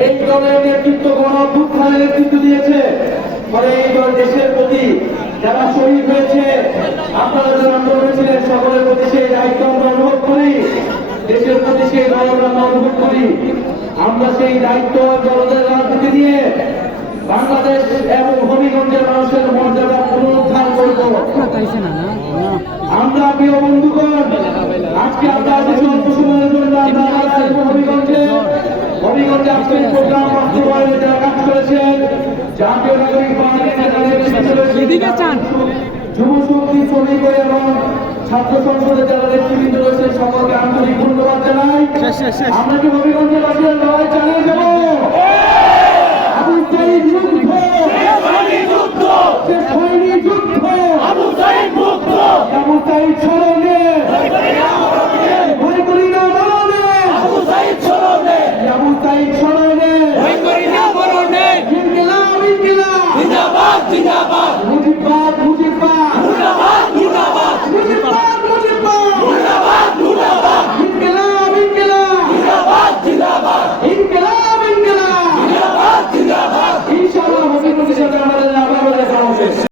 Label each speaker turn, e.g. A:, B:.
A: দলের নেতৃত্ব গণ অভ্যুত্থানের নেতৃত্ব দিয়েছে। ফলে এই দল দেশের প্রতি যারা শহীদ হয়েছে আপনারা যারা আন্দোলনে ছিলেন সকলের প্রতি সেই দায়িত্ব আমরা অনুভব করি। দেশের প্রতি সেই গৌরব আমরা অনুভব করি। আমরা সেই দায়িত্ব দলদের রাজনীতি দিয়ে বাংলাদেশ এবং হবিগঞ্জের মানুষের মর্যাদা পুনরুদ্ধার করব। আমরা প্রিয় বন্ধুগণ আজকে আমরা আজকের প্রোগ্রাম বাস্তবায়নে যারা কাজ করেছেন জাতীয় নাগরিক পার্টির
B: চান।
A: যুব শক্তি শ্রমিক এবং ছাত্র সংসদের যারা নেতৃবৃন্দ রয়েছে সকলকে আন্তরিক ধন্যবাদ জানাই। আমরা কি হবিগঞ্জের বাসীরা লড়াই চালিয়ে যাব? আবু সাইদ যুদ্ধ। শেষ হয়নি যুদ্ধ। আবু সাইদ স্মরণ শোনো